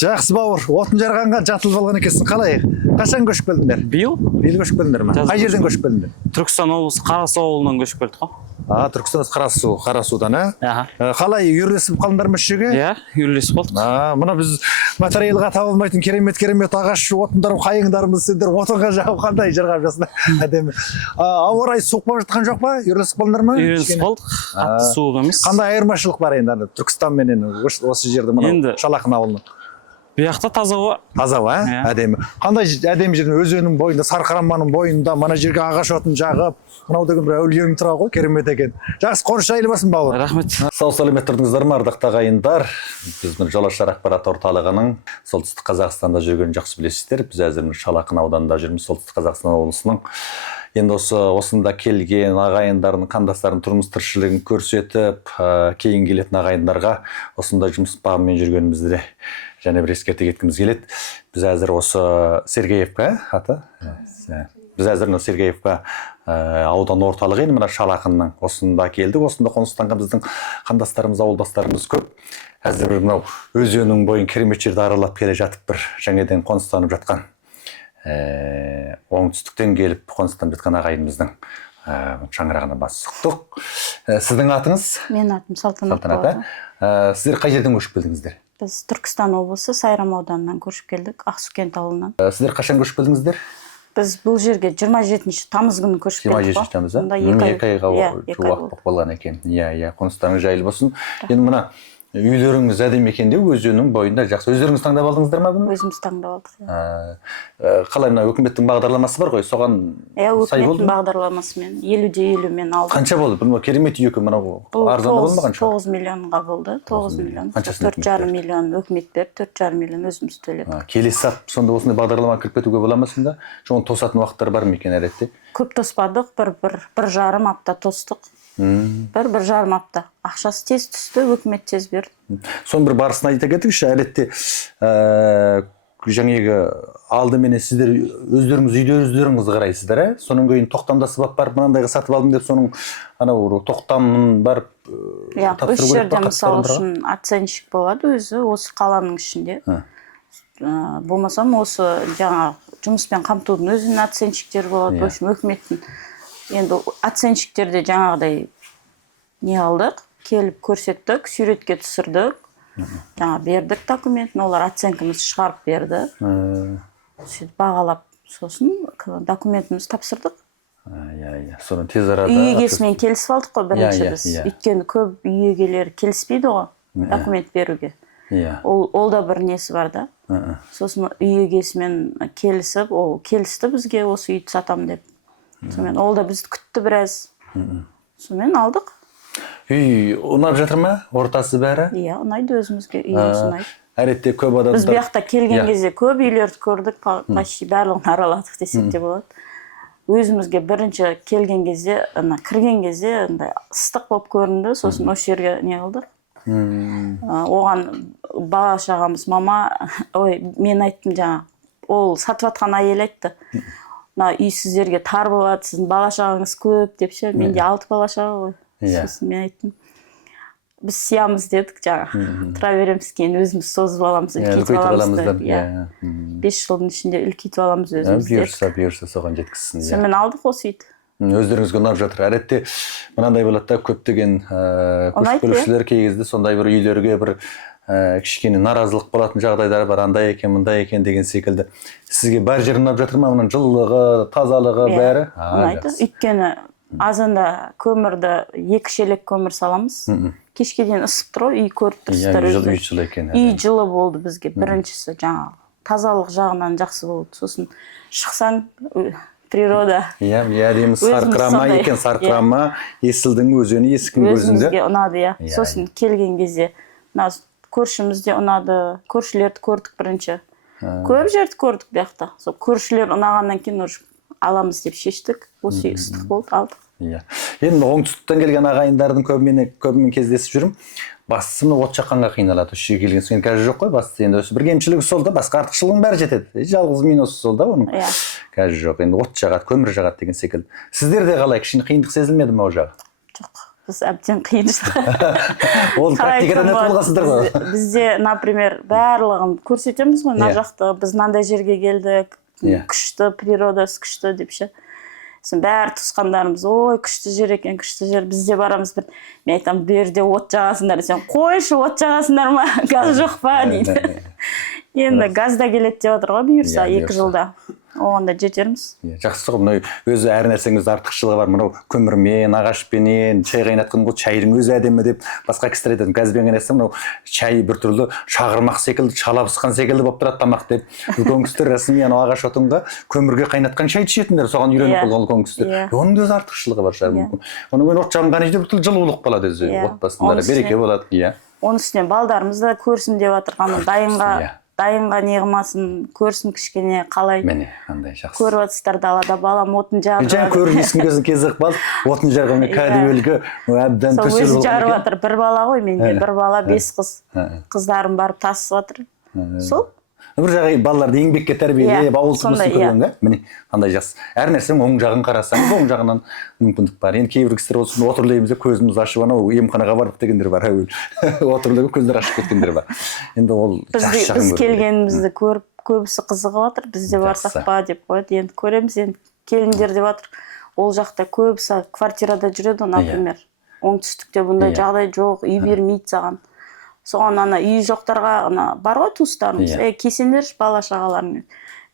Жақсы бауыр, отын жарғанға жатылып алған екенсің. Қалай? Қашан көшіп келдіңдер? Биыл көшіп келдіңдер ме? Қай жерден көшіп келдіңдер? Түркістан облысы Қарасу ауылынан көшіп келдік қой. Түркістан Қарасудан, Аха. Қалай үйірлесіп қалыңдар ма үшеге? Иә, үйірлесіп қалдық. Мына біз материалға табылмайтын керемет ағаш отындар, қайыңдарымыз, сендер отынға жағып қандай жырғап жасына әдемі. Ауа райы суық болып жатқан жоқ па? Үйірлесіп қалыңдар ма? Үйірлесіп қалдық. Қатты суық емес. Қандай айырмашылық бар енді Түркістан менен осы жерде мына Шалақын ауылының? Бұяқта таза ауа. Таза ауа, әдемі. Қандай әдемі жерден өзеннің бойында, Сарқараманың бойында, мына жерге ағаш отын жағып, мынау деген бір әулиенің тұра ғой, керемет екен. Жақсы, қоныш жайлы болсын бауыр. Рахмет. Сау сәлемет тұрдыңыздар ма, ардақты ағайындар? Біз Жолаушылар ақпарат орталығының солтүстік Қазақстанда жүргенін жақсы білесіздер. Біз әзір Шалақын ауданында жүрміз, солтүстік Қазақстан облысының. Енді осында келген ағайындардың, қандастардың тұрмыс тіршілігін көрсетіп, кейін келетін ағайындарға осында жұмыс бабымен жүргенімізді және бір ескерте кеткіміз келеді. Біз әзір осы Сергеевка аты? Біз әзір Сергеевка аудан орталығы енді мына Шалақынның осында келдік. Осында қоныстанған біздің қандастарымыз, ауылдастарымыз көп. Әзір бір мынау өзеннің бойын керемет жерді аралап келе жатып бір жаңадан қоныстанып жатқан оңтүстіктен келіп қоныстанып жатқан ағайынымыздың шаңырағына бас сұқтық. Сіздің атыңыз? Мен атым Салтанат. Сіздер қай жерден көшіп келдіңіздер? Біз Түркістан облысы Сайрам ауданынан көшіп келдік, Ақсукент ауылынан. Сіздер қашан көшіп келдіңіздер? Біз бұл жерге 27 тамыз күні көшіп келдік. 27 тамыз, екі айға уақыт болған екен. Қоныстарыңыз жайлы болсын. Енді мына үйлеріңіз әдемі екен деп өзеннің бойында жақсы. Өздеріңіз таңдап алдыңыздар ма бұны? Өзіміз таңдап алдық. Қалай мына өкіметтің бағдарламасы бар ғой, соған сай болды? Өкіметтің бағдарламасымен 50-50 мен алдық. Қанша болды? Бұл керемет үй екен, мынау арзанда болмаған шығар? 9 миллионға болды. 9 миллион. 4,5 миллион өкімет берді, 4,5 миллион өзіміз төледік. Келесі сап сонда осындай бағдарлама кіріп кетуге бола ма сонда? Жоғын тосатын уақыттар бар ма екен әдетте? Көп тоспадық, бір жарым апта тостық. Бір жарым апта. Ақшасы тез түсті, өкімет тез берді. Соның бір барысын айта кетіңізші, әдетте жаңағы алдыменен сіздер өздеріңіз үйде өздеріңіз қарайсыздар, соның кейін тоқтамда сыбап барып мынандайға сатып алдым деп соның анау тоқтамын барып үш жерде мысалы үшін оценщик болады өзі осы қаланың ішінде. Болмасам осы жаңа жұмыспен қамтудың өзінің оценщиктері болады, өкіметтің. Енді оценщиктерде жаңағыдай не алдық, келіп көрсеттік, суретке түсірдік, жаңа бердік документін, олар оценкімізді шығарып берді. Сөйтіп бағалап, сосын документімізді тапсырдық. Соны тез арада... Үй егесімен келісіп алдық қой бірінші біз. Өйткені көп үй егелері келіспейді ғой, документ беруге. Ол да бір несі бар да. Сосын үй егесімен келісіп, ол келісті бізге осы үйді сатам деп. Сонымен ол да бізді күтті біраз. Сонымен алдық. Үй ұнап жатыр ма? Ортасы бәрі? Иә, ұнайды өзімізге, үйіміз ұнайды. Әретте көп адамдар... Біз бұяқта келген кезде көп үйлерді көрдік, почти барлығын араладық десек те болады. Өзімізге бірінші келген кезде, кірген кезде ыстық болып көрінді, сосын осы жерге не қылдық. Оған бала шағамыз мама, мен айттым жаңа, ол сатып атқан әйел айтты. Үй сіздерге тар болады, сіздің бала шағаңыз көп деп ше, менде 6 бала шаға ғой. Сосын мен айттым, біз сиямыз дедік жаңа, тұра береміз кейін өзіміз созып аламыз, үлкейтіп аламыз. 5 жылдың ішінде үлкейтіп аламыз өзіміз дедік. Бұйырса соған жеткізсін. Сонымен алдық осы үйді. Өздеріңізге ұнап жатыр. Әретте мынандай болады да, көптеген көшіп келушілер кей кезде сондай бір үйлерге бір кішкене наразылық болатын жағдайлар бар, андай екен, мындай екен деген секілді. Сізге бар жер ұнап жатыр ма? Мұның жылылығы, тазалығы бәрі? Ұнайды. Өйткені азанда көмірді 2 шелек көмір саламыз. Кешке дейін ысып тұр, үй көріп тұрсыздар өздері. Үй жылы болды бізге. Біріншісі жаңа тазалық жағынан жақсы болды. Сосын шықсаң природа. Әдемі сарқырама екен, сарқырама, есілдің өзені, есіктің өзінде. Өзімізге ұнады, сосын келген кезде көршімізде ұнады, көршілерді көрдік бірінші. Көп жерді көрдік бұяқта. Көршілер ұнағаннан кейін аламыз деп шештік. Осы ыстық болды, алдық. Енді оңтүстіктен келген ағайындардың көбімен кездесіп жүрім. Бастысы от жаққанға қиналады. Үш жерге келген соң қазір жоқ қой. Бастысы енді осы бір кемшілігі сол да, басқа артықшылығың бәрі жетеді. Жалғыз минусы сол да оның. Қазір жоқ. Енді от жағады, көмір жағады деген секілді. Сіздерде қалай? Кішкене қиындық сезілмеді ме ол жағы? Жоқ. біз әбден қиыншылық. Ол практикадан өтіп ғой. Бізде, например, барлығын көрсетеміз ғой, мына жақта біз мынандай жерге келдік, күшті, природасы күшті деп ше. Сосын бәрі туысқандарымыз, ой, күшті жер екен, күшті жер. Бізде барамыз бір, мен айтамын, бұл жерде от жағасыңдар десем, қойшы, от жағасыңдар ма, газ жоқ па дейді. Енді газда келеді деп отыр ғой бұйырса 2 жылда. Оғанда жетерміз. Жақсы ғой, өзі әр нәрсеңіз артықшылығы бар. Мынау көмірмен, ағашпенен, чай қайнатқан ғой, чайдың өзі әдемі деп басқа кісілер айтады. Газбен қайнатсам, мынау чай біртүрлі шағырмақ секілді, шала пысқан секілді болып тұрады тамақ деп. Үлкен кісілер рәсми анау ағаш отынға көмірге қайнатқан чай ішетіндер, соған үйреніп қалған үлкен кісілер. Оның өзі артықшылығы бар шығар мүмкін. Оның өзі от жағынған жерде біртүрлі жылулық болады өзі, отбасында береке болады. Оның үстінен балдарымыз да көрсін деп жатыр, дайынға не қылмасын, көрсін кішкене қалай. Міне, қандай жақсы. Көріп жатсыздар далада балам отын жағып. Жаңа көріп естің көзін кезіп қалды. Отын жағып кәдуілгі әбден төсел болған. Өзі жарып жатыр, бір бала ғой менде, бір бала 5 қыз. Қыздарым барып тасып жатыр. Сол? Бір жағы балаларды еңбекке тәрбиелеп, ауыл тұрмысын көрген, міне, қандай жақсы. Әр нәрсенің оң жағын қарасаңыз, оң жағынан мүмкіндік бар. Енді кейбір кісілер болсын, отырлаймыз деп көзіміз ашып, анау емханаға бардық дегендер бар. Отырлайып көздер ашып кеткендер бар. Енді ол жақсы жағын біз келгенімізді көріп, көбісі қызығып жатыр. Бізде барсақ па деп қояды. Енді көреміз, енді келіңдер деп жатыр. Ол жақта көбісі квартирада жүреді, например. Оңтүстікте бұндай жағдай жоқ, үй бермейді саған. Соған ана үй жоқтарға бар ғой туыстарымыз, келсеңдерші бала шағаларыңмен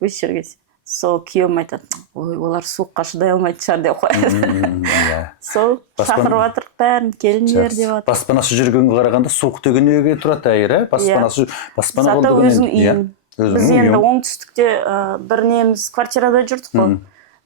осы жерге. Сол күйеуім айтады, ой, олар суыққа шыдай алмайтын шығар деп қояды. Сол шақырып жатыр бәрін, келіңдер деп жатыр. Баспанасы жүргенге қарағанда суық деген үйге тұрады әйір, баспана зато өзің үйің. Біз енді оңтүстікте бір неміз квартирада жүрдік қой.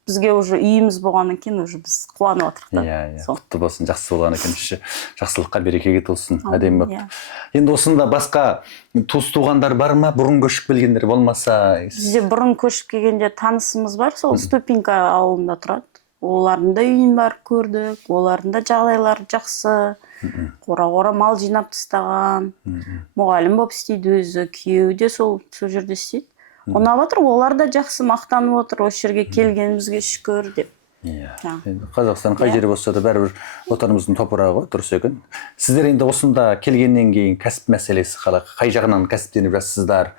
Бізге уже үйіміз болғаннан кейін уже біз қуанып отырдық. Құтты болсын, жақсы болған екен. Жақсылыққа берекеге толсын, әдемі болып. Енді осында басқа туыс-туғандар бар ма? Бұрын көшіп келгендер болмаса? Бізде бұрын көшіп келгенде танысымыз бар, сол Ступинка ауылында тұрады. Олардың да үйін бар көрдік, олардың да жағдайлары жақсы. Қора-қора мал жинап тастаған. Мұғалім болып істейді өзі, күйеуі де сол жерде істейді. Ұнап отыр, олар да жақсы мақтанып отыр, осы жерге келгенімізге шүкір деп. Қазақстан қай жері болса да бәрібір отанымыздың топырағы ғой, дұрыс екен. Сіздер енді осында келгеннен кейін кәсіп мәселесі қалай, қай жағынан кәсіптеніп жатсыздар?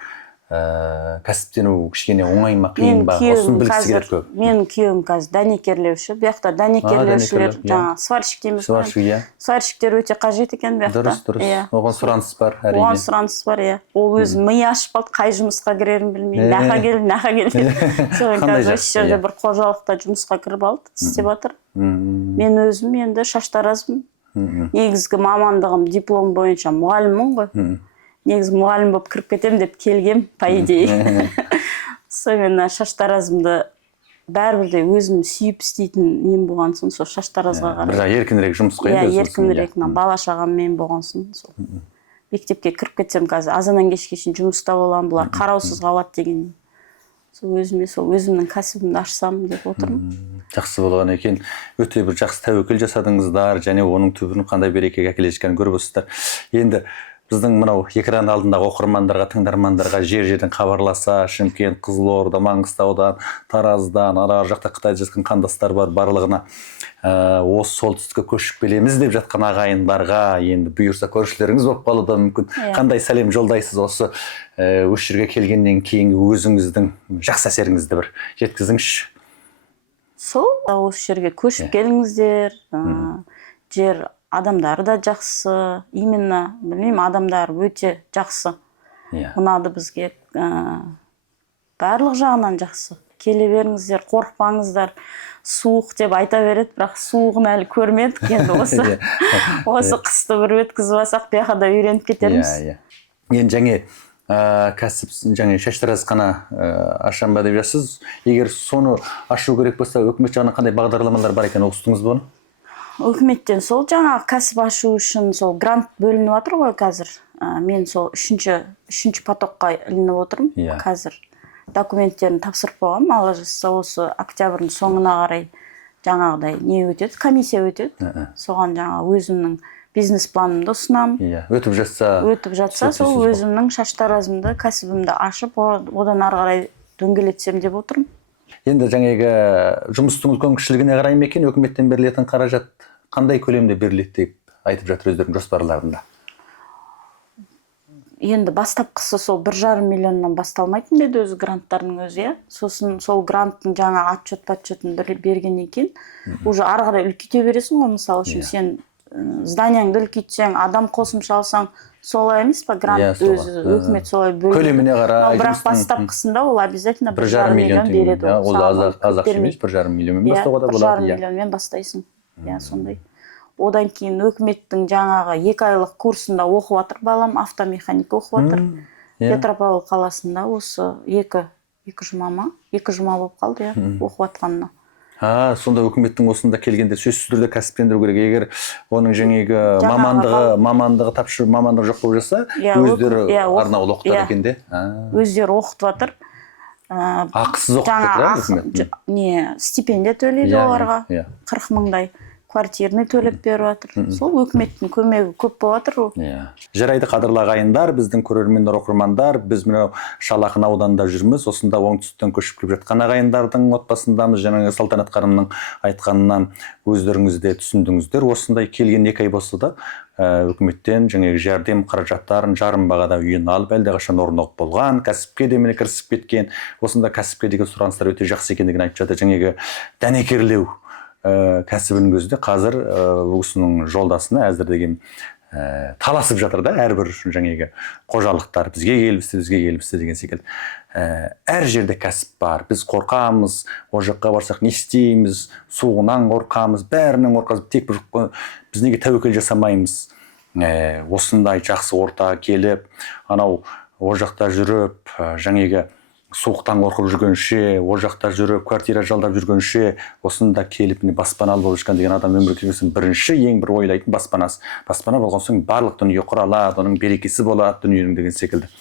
Кәсіптену кішкене оңай ма, қиын ба? Осыны білгісі келеді көп. Менің күйеуім қазір дәнекерлеуші. Бұл жақта дәнекерлеушілер, жаңа сварщик дейміз. Сварщиктер өте қажет екен бұл жақта. Дұрыс. Оған сұраныс бар, әрине. Оған сұраныс бар, иә. Ол өзі миы ашып қалды, қай жұмысқа кірерін білмей, нақа кел деп. Соған қазір осы жерде бір қожалықта жұмысқа кіріп алды, істеп жатыр. Мен өзім енді шаштаразбын. Негізгі мамандығым диплом бойынша мұғаліммін ғой. Негізі мұғалім болып кіріп кетем деп келгем, по идее. Сонымен шаштаразымды бәрібірде өзім сүйіп істейтін нем болған соң, сол шаштаразға қарай. Бір еркінірек жұмыс қойды. Еркінірек, бала шағам мен болған соң. Мектепке кіріп кетсем қазір азаннан кешке шейін жұмыста боламын, бұлар қараусыз қалады деген. Сол өзімнің кәсібімді ашсам деп отырмын. Жақсы болған екен. Өте бір жақсы тәуекел жасадыңыздар, және оның түбінің қандай берекеге әкеле жатқанын көріп отырсыздар. Енді біздің мынау экран алдындағы оқырмандарға, тыңдармандарға жер-жерден хабарласа, Шымкент, Қызылорда, Маңғыстаудан, Тараздан, ар жақта Қытайда жатқан қандастар бар, барлығына осы солтүстікке көшіп келеміз деп жатқан ағайындарға енді бұйырса көршілеріңіз болып қалуы да мүмкін. Қандай сәлем жолдайсыз осы жерге келгеннен кейін өзіңіздің жақсы әсеріңізді бір жеткізіңізші? Сол, осы жерге көшіп келіңіздер, жер адамдары да жақсы, именно, білмеймін, адамдар өте жақсы. Ұнады бізге, барлық жағынан жақсы. Келе беріңіздер, қорықпаңыздар, суық деп айта береді, бірақ суығын әлі көрмедік, енді осы қысты бір өткізіп алсақ, бияқада үйреніп кетерміз. Енді жаңе кәсіп, жаңе шаштаразхана ашам ба деп жатсыз. Егер соны ашу керек болса, өкімет жағынан қандай бағдарламалар бар екен, оқыстыңыз бұны? Өкіметтен сол жаңағы кәсіп ашу үшін сол грант бөлініп жатыр ғой қазір. Мен сол үшінші потокқа ілініп отырмын қазір. Документтерін тапсырып қойғам, алла жазса осы октябрьдің соңына қарай жаңағыдай не өтеді, комиссия өтеді. Соған жаңа өзімнің бизнес планымды ұсынам. Өтіп жатса, сол өзімнің шаштаразымды, кәсібімді ашып, одан ары қарай дөңгелетсем деп отырмын. Енді жаңағы жұмыстың үлкен кішілігіне қарай ма екен, өкіметтен берілетін қаражат қандай көлемде беріледі деп айтып жатыр өздерінің жоспарларында? Енді бастапқысы сол 1,5 миллионнан басталмайтын беді өзі гранттардың өзі, иә. Сосын сол гранттың жаңа отчет-подчетін бергеннен кейін уже ары қарай үлкейте бересің ғой, мысалы үшін сен зданияңды үлкейтсең, адам қосымша алсаң, солай емес па грант өзі, өкімет солай бөледі. Көлеміне қарай. Бірақ бастапқысында ол обязательно 1,5 миллион береді. Ол аз ақша емес, 1,5 миллионмен бастауға да болады. 1,5 миллионмен бастайсың. Иә, сондай. Одан кейін өкіметтің жаңағы 2 айлық курсында оқып жатыр балам, автомеханика оқып жатыр. Петропавл қаласында осы 2 жұма болып қалды, иә, оқып жатқанына. Сонда өкіметтің осында келгенде сөзсіз түрде кәсіптендіру керек. Егер оның жаңағы мамандығы жоқ болып жатса, өздері арнаулы оқытады екен де. Өздері оқытып жатыр. Ақысыз оқытып жатыр, не, стипендия төлейді оларға, 40 мыңдай. Квартираны төлеп беріп жатыр. Сол өкіметтің көмегі көп болып жатыр. Жарайды, қадірлі ағайындар, біздің көрермендер, оқырмандар, біз мынау Шалақын ауданында жүрміз. Осында оңтүстіктен көшіп келіп жатқан ағайындардың отбасындамыз. Жаңағы Салтанат ханымның айтқанынан өздеріңіз де түсіндіңіздер. Осындай келген 2 ай болса да үкіметтен жаңағы жәрдем қаражаттарын жарым бағада үйін алып, әлдеқашан орнығып болған, кәсіпке де міне кірісіп кеткен. Осында кәсіпке деген сұраныстар өте жақсы екендігін айтып жатыр. Жаңағы дәнекерлеу кәсібінің өзінде қазір осының жолдасына әзір деген таласып жатыр да, әрбір жаңағы қожалықтар бізге келіпсті деген секілді. Әр жерде кәсіп бар, біз қорқамыз, о жаққа барсақ не істейміз, суығынан қорқамыз, бәрінен қорқамыз, тек біз неге тәуекел жасамаймыз? Осындай жақсы орта келіп, анау о жақта жүріп, жаңағы суықтан қорқып жүргенше, о жақта жүріп, квартира жалдап жүргенше, осында келіп баспаналы болып жүрген деген адам өмірге келген бірінші ең бір ойлайтын баспанасы. Баспана болған соң барлық дүние құралады, оның берекесі болады дүниенің деген секілді.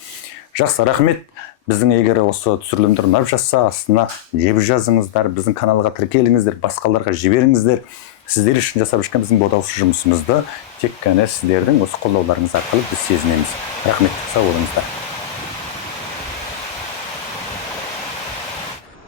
Жақсы, рахмет. Біздің егер осы түсірілімдер ұнап жатса, астына жеп жазыңыздар, біздің каналға тіркеліңіздер, басқаларға жіберіңіздер. Сіздер үшін жасап жүрген біздің бодаушы жұмысымызды тек қана сіздердің осы қолдауларыңыз арқылы біз сезінеміз. Рахмет, сау болыңыздар.